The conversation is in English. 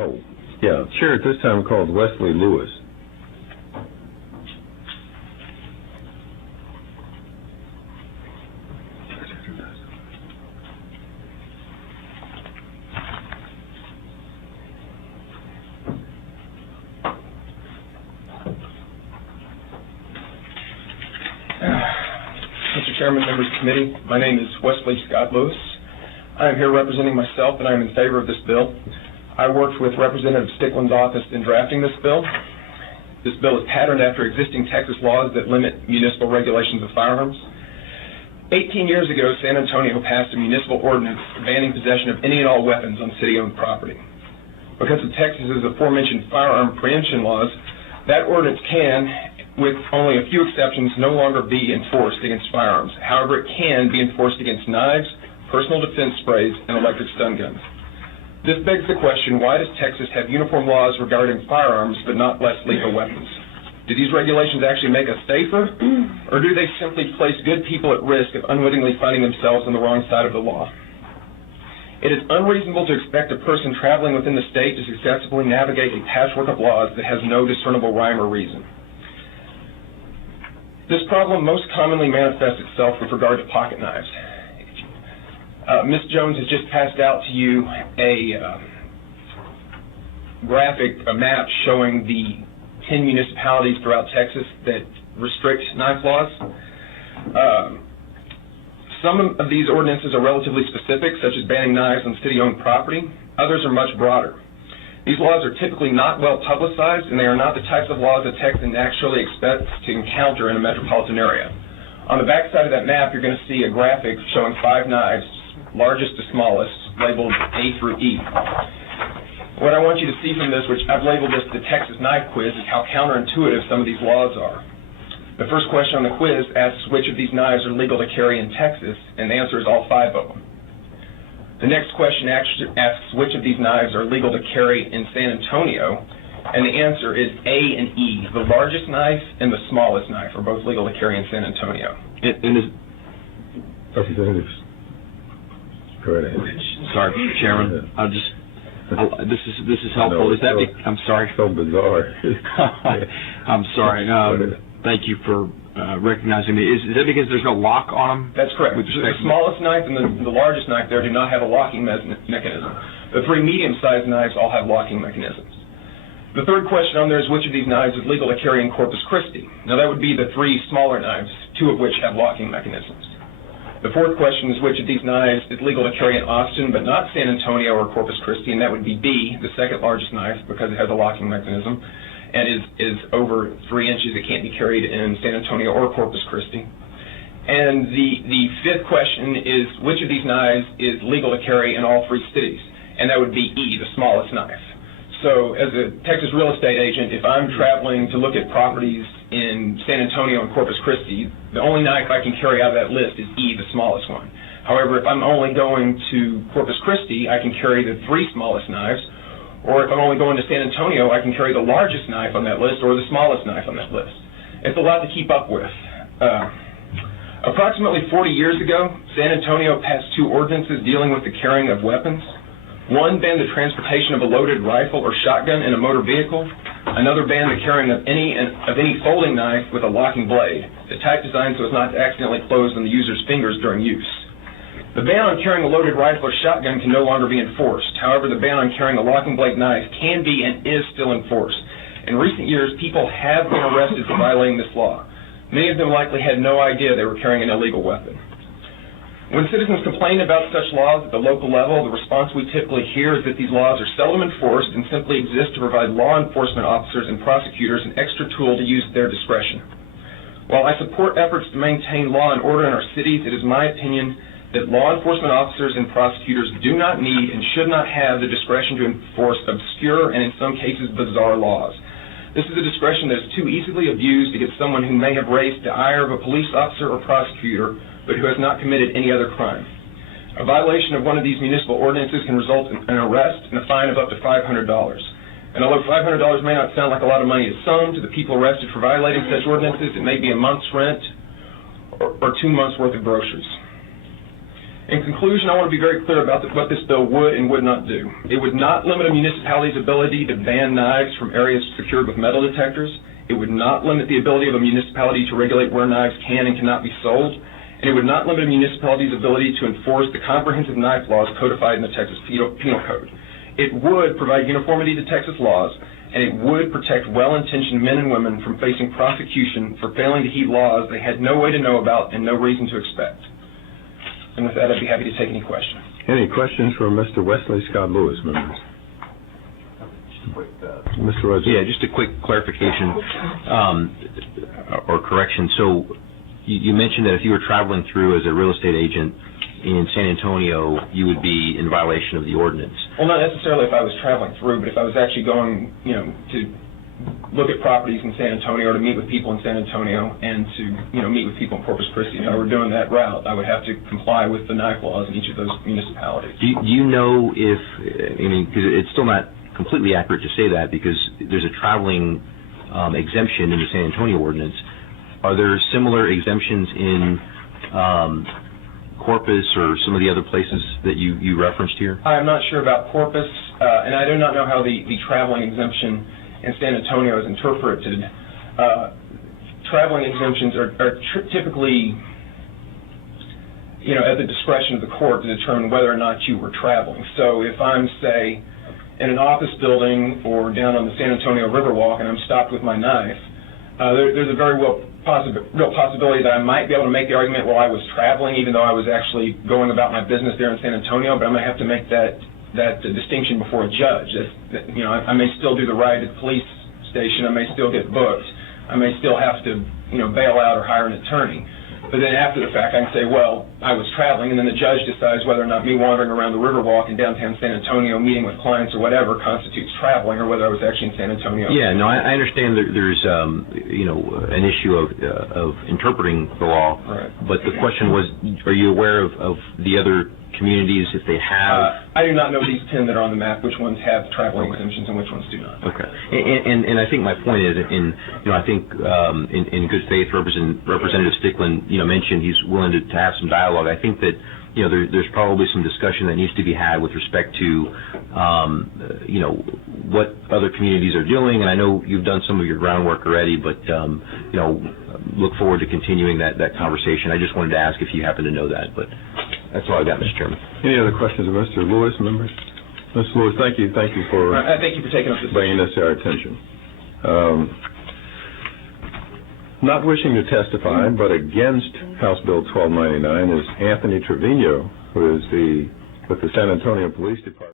Oh, yeah. Chair at this time calls Wesley Lewis. Mr. Chairman, members of the committee, my name is Wesley Scott Lewis. I am here representing myself, and I am in favor of this bill. I worked with Representative Stickland's office in drafting this bill. This bill is patterned after existing Texas laws that limit municipal regulations of firearms. 18 years ago, San Antonio passed a municipal ordinance banning possession of any and all weapons on city-owned property. Because of Texas's aforementioned firearm preemption laws, that ordinance can, with only a few exceptions, no longer be enforced against firearms. However, it can be enforced against knives, personal defense sprays, and electric stun guns. This begs the question, why does Texas have uniform laws regarding firearms but not less lethal weapons? Do these regulations actually make us safer, or do they simply place good people at risk of unwittingly finding themselves on the wrong side of the law? It is unreasonable to expect a person traveling within the state to successfully navigate a patchwork of laws that has no discernible rhyme or reason. This problem most commonly manifests itself with regard to pocket knives. Ms. Jones has just passed out to you a map showing the 10 municipalities throughout Texas that restrict knife laws. Some of these ordinances are relatively specific, such as banning knives on city-owned property. Others are much broader. These laws are typically not well publicized, and they are not the types of laws a Texan actually expects to encounter in a metropolitan area. On the back side of that map, you're going to see a graphic showing 5 knives, largest to smallest, labeled A through E. What I want you to see from this, which I've labeled this the Texas Knife Quiz, is how counterintuitive some of these laws are. The first question on the quiz asks which of these knives are legal to carry in Texas, and the answer is all 5 of them. The next question asks which of these knives are legal to carry in San Antonio, and the answer is A and E. The largest knife and the smallest knife are both legal to carry in San Antonio. Representatives. Go ahead. Sorry, Chairman. This is helpful. Is that? I'm sorry. So bizarre. I'm sorry. Thank you for recognizing me. Is that because there's no lock on them? That's correct. The smallest knife and the largest knife there do not have a locking mechanism. The 3 medium-sized knives all have locking mechanisms. The third question on there is which of these knives is legal to carry in Corpus Christi. Now that would be the 3 smaller knives, 2 of which have locking mechanisms. The fourth question is which of these knives is legal to carry in Austin but not San Antonio or Corpus Christi, and that would be B, the second largest knife, because it has a locking mechanism, and is over 3 inches. It can't be carried in San Antonio or Corpus Christi. And the fifth question is which of these knives is legal to carry in all 3 cities, and that would be E, the smallest knife. So as a Texas real estate agent, if I'm traveling to look at properties in San Antonio and Corpus Christi, the only knife I can carry out of that list is E, the smallest one. However, if I'm only going to Corpus Christi, I can carry the 3 smallest knives, or if I'm only going to San Antonio, I can carry the largest knife on that list or the smallest knife on that list. It's a lot to keep up with. Approximately 40 years ago, San Antonio passed 2 ordinances dealing with the carrying of weapons. One banned the transportation of a loaded rifle or shotgun in a motor vehicle. Another banned the carrying of any folding knife with a locking blade, the type designed so as not to accidentally close on the user's fingers during use. The ban on carrying a loaded rifle or shotgun can no longer be enforced. However, the ban on carrying a locking blade knife can be and is still enforced. In recent years, people have been arrested for violating this law. Many of them likely had no idea they were carrying an illegal weapon. When citizens complain about such laws at the local level, the response we typically hear is that these laws are seldom enforced and simply exist to provide law enforcement officers and prosecutors an extra tool to use at their discretion. While I support efforts to maintain law and order in our cities, it is my opinion that law enforcement officers and prosecutors do not need and should not have the discretion to enforce obscure and in some cases bizarre laws. This is a discretion that is too easily abused against someone who may have raised the ire of a police officer or prosecutor, but who has not committed any other crime. A violation of one of these municipal ordinances can result in an arrest and a fine of up to $500. And although $500 may not sound like a lot of money to some, to the people arrested for violating such ordinances, it may be a month's rent or 2 months' worth of groceries. In conclusion, I want to be very clear about what this bill would and would not do. It would not limit a municipality's ability to ban knives from areas secured with metal detectors. It would not limit the ability of a municipality to regulate where knives can and cannot be sold. And it would not limit a municipality's ability to enforce the comprehensive knife laws codified in the Texas Penal Code. It would provide uniformity to Texas laws, and it would protect well-intentioned men and women from facing prosecution for failing to heed laws they had no way to know about and no reason to expect. And with that, I'd be happy to take any questions. Any questions for Mr. Wesley Scott Lewis, members? Mr. Rogers? Yeah, just a quick clarification or correction. So you mentioned that if you were traveling through as a real estate agent in San Antonio, you would be in violation of the ordinance. Well, not necessarily if I was traveling through, but if I was actually going, to look at properties in San Antonio or to meet with people in San Antonio and to, meet with people in Corpus Christi. If I were doing that route, I would have to comply with the knife laws in each of those municipalities. Do you know if, because it's still not completely accurate to say that because there's a traveling exemption in the San Antonio ordinance. Are there similar exemptions in Corpus or some of the other places that you referenced here? I'm not sure about Corpus, and I do not know how the traveling exemption in San Antonio is interpreted. Traveling exemptions are typically, at the discretion of the court to determine whether or not you were traveling. So if I'm, say, in an office building or down on the San Antonio Riverwalk and I'm stopped with my knife, there's a very real possibility that I might be able to make the argument while I was traveling, even though I was actually going about my business there in San Antonio, but I'm going to have to make that distinction before a judge. I may still do the ride to the police station, I may still get booked, I may still have to, bail out or hire an attorney. But then after the fact, I can say, well, I was traveling, and then the judge decides whether or not me wandering around the Riverwalk in downtown San Antonio, meeting with clients or whatever, constitutes traveling, or whether I was actually in San Antonio. Yeah, no, I understand that there's, an issue of interpreting the law. Right. But the question was, are you aware of the other communities, if they have? I do not know these 10 that are on the map, which ones have traveling exemptions and which ones do not. Okay. And I think my point is, I think in good faith, Representative Stickland, mentioned he's willing to have some dialogue. I think that, there's probably some discussion that needs to be had with respect to, what other communities are doing. And I know you've done some of your groundwork already, but, look forward to continuing that conversation. I just wanted to ask if you happen to know that, but that's all I got, Mr. Chairman. Any other questions of Mr. Lewis, members? Mr. Lewis, thank you for thank you for taking up this bringing this to our attention. Not wishing to testify, but against House Bill 1299 is Anthony Trevino, who is with the San Antonio Police Department.